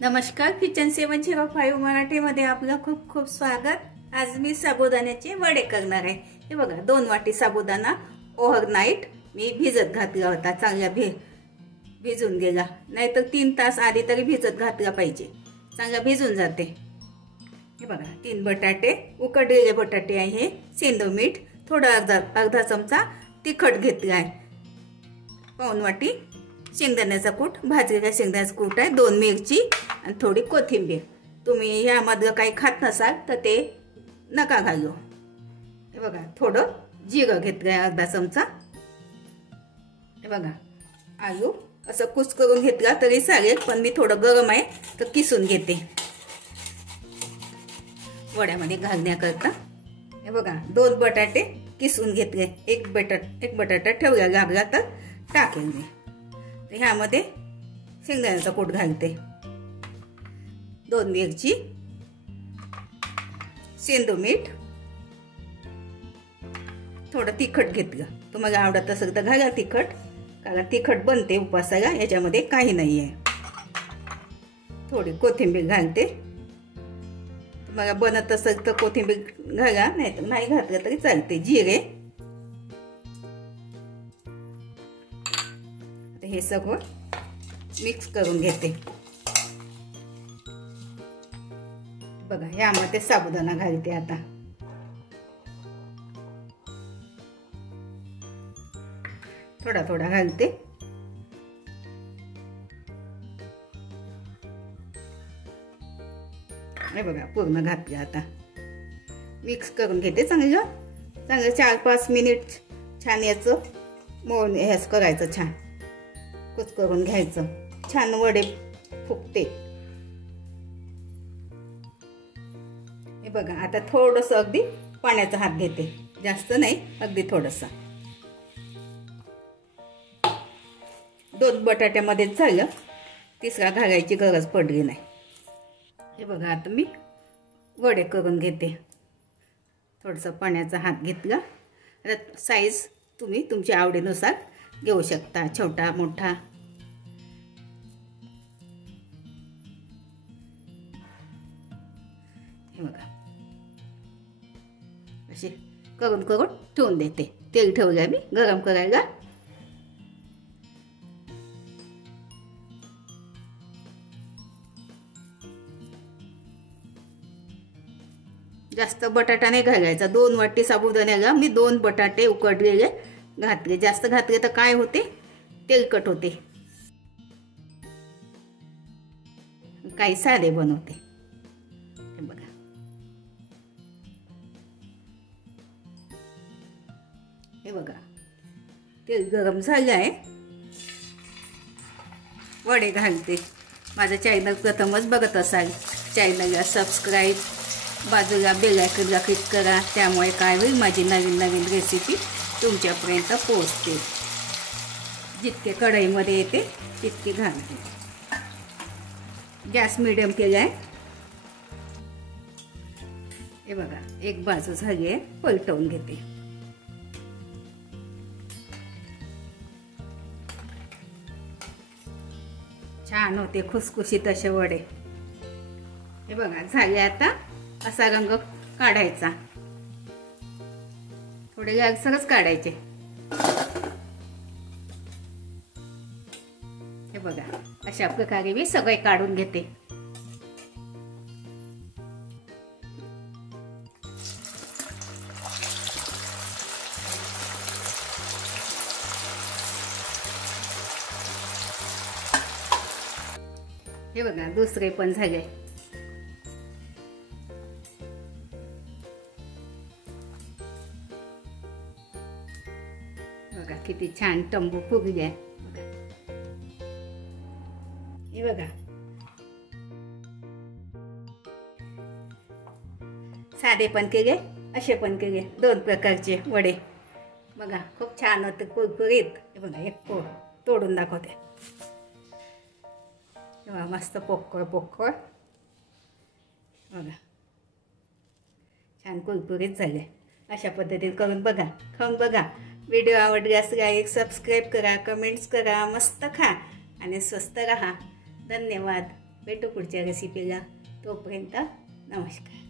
नमस्कार, किचन 705 मराठीमध्ये आपलं खूप खूप स्वागत। आज मी साबुदाण्याचे वडे करणार आहे। हे बघा, 2 वाटी साबुदाणा ओव्हरनाईट मी भिजत घातला होता। चांगला भिजून गेला, नाहीतर 3 तास आधी तरी भिजत घातला पाहिजे, चांगला भिजून जाते। हे बघा, 3 बटाटे उकडलेले बटाटे आहे। सेंधव मीठ, थोडा अर्धा चमचा तिखट घेतला आहे। पाऊण वाटी शेंगदाण्याचा कूट, भाजलेला शेंगदाण्याचा कूट आहे। 2 मिरची आणि थोडी कोथिंबीर। तुम्ही यामध्ये काही खात नसाल तर ते नका घालू। हे बघा, थोडं जिरं घेतलंय अर्धा चमचा। हे बघा, आलू असं कुच करून घेतला तरी चालेल, पण मी थोडं गरम आहे तर किसून घेते वड्यामध्ये घालण्याकरता। हे बघा, 2 बटाटे किसून घेतले। एक बटाटा ठेवला, लागला तर टाकेल मी। ह्यामध्ये शेंगदाण्याचा कूट घालते, 2 मिरची, सेंधव मीठ, थोडं तिखट घेतलं। तुम्हाला आवडत असेल तर घाला तिखट, कारण तिखट बनते उपासाला, याच्यामध्ये काही नाही आहे। थोडी कोथिंबीर घालते, तुम्हाला बनत असेल तर कोथिंबीर घाला, नाहीतर नाही घातलं तरी चालते। जिरे, हे सगळं मिक्स करून घेते। बघा, यामध्ये साबुदाणा घालते आता। थोडा थोडा घालते। हे बघा, पूर्ण घातले। आता मिक्स करून घेते चांगलं 4-5 मिनिट छान याचं मळून हेच करायचं, छान कुच करून घ्यायचं, छान वडे फुगते। हे बघा, आता थोडंसं अगदी पाण्याचा हात घेते, जास्त नाही, अगदी थोडंसं। 2 बटाट्यामध्येच झालं, तिसरा घालायची गरज पडली नाही। हे बघा, आता मी वडे करून घेते। थोडंसं पाण्याचा हात घेतला। आता साईज तुम्ही तुमच्या आवडीनुसार घेऊ शकता, छोटा मोठा। हे बघा, असे करून ठेवून देते। तेल ठेवलंय मी गरम करायला। जास्त बटाटा नाही घालायचा। 2 वाटी साबुदाण्याला मी 2 बटाटे उकडलेले घातले। जास्त घातले तर काय होते, तेलकट होते, काही साधे बनवते। हे बघा, हे बघा, तेल गरम झालं आहे, वडे घालते। माझं चॅनल प्रथमच बघत असाल, चॅनलला सबस्क्राईब, बाजूला बेल आयकॉनला क्लिक करा, त्यामुळे काय होईल, माझी नवीन रेसिपी तुमच्यापर्यंत पोहोचते। जितके कढईमध्ये येते तितके घालते। गॅस मीडियम केलाय। हे बघा, एक बाजू झाली आहे, पलटवून घेते। छान होते खुसखुशीत असे वडे। हे बघा, झाले। आता असा रंग काढायचा, थोडे लालसरच काढायचे। हे बघा, अशा प्रकारे मी सगळे काढून घेते। हे बघा, दुसरे पण झाले। बघा, किती छान टंबू फुगले। हे बघा, साधे पण केले, असे पण केले, 2 प्रकारचे वडे। बघा, खूप छान होते, कुरकुरीत। हे बघा, एक तोडून दाखवते। तेव्हा मस्त पोकळ बघा, छान कुरकुरीत झाले। अशा पद्धतीने करून बघा, खाऊन बघा। व्हिडिओ आवडल्यास लाईक, सबस्क्राईब करा, कमेंट्स करा, मस्त खा आणि स्वस्त रहा। धन्यवाद। भेटू पुढच्या रेसिपीला. तोपर्यंत नमस्कार.